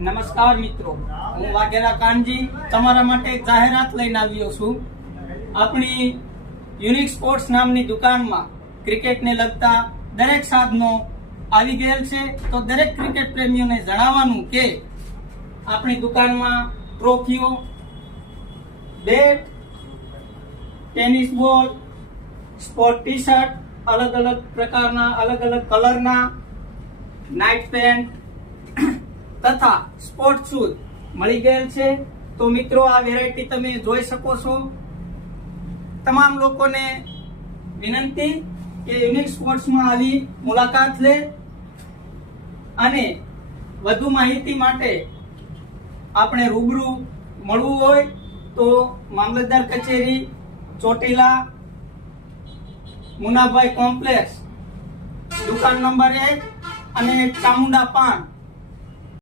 નમસ્કાર મિત્રો, હું વાઘેલા કાનજી તમારા માટે એક જાહેરાત લઈને આવ્યો છું. આપણી યુનિક સ્પોર્ટ્સ નામની દુકાનમાં ક્રિકેટને લગતા દરેક સાધનો આવી ગયેલ છે. તો દરેક ક્રિકેટ પ્રેમીઓને જણાવવાનું કે આપણી દુકાનમાં ટ્રોફીઓ, bat, tennis ball, sport T shirt, અલગ અલગ પ્રકારના અલગ અલગ કલરના નાઇટ પેન્ટ તથા સ્પોર્ટ શૂઝ મળી ગયેલ છે. તો મિત્રો, આ વેરાયટી તમે જોઈ શકો છો. તમામ લોકોને વિનંતી કે યુનિક સ્પોર્ટ્સમાં આવી મુલાકાત લે અને વધુ માહિતી માટે આપણે રૂબરૂ મળવું હોય તો મામલતદાર કચેરી, ચોટીલા, મુનાભાઈ કોમ્પ્લેક્સ, દુકાન નંબર 1 અને ચામુંડા પાન,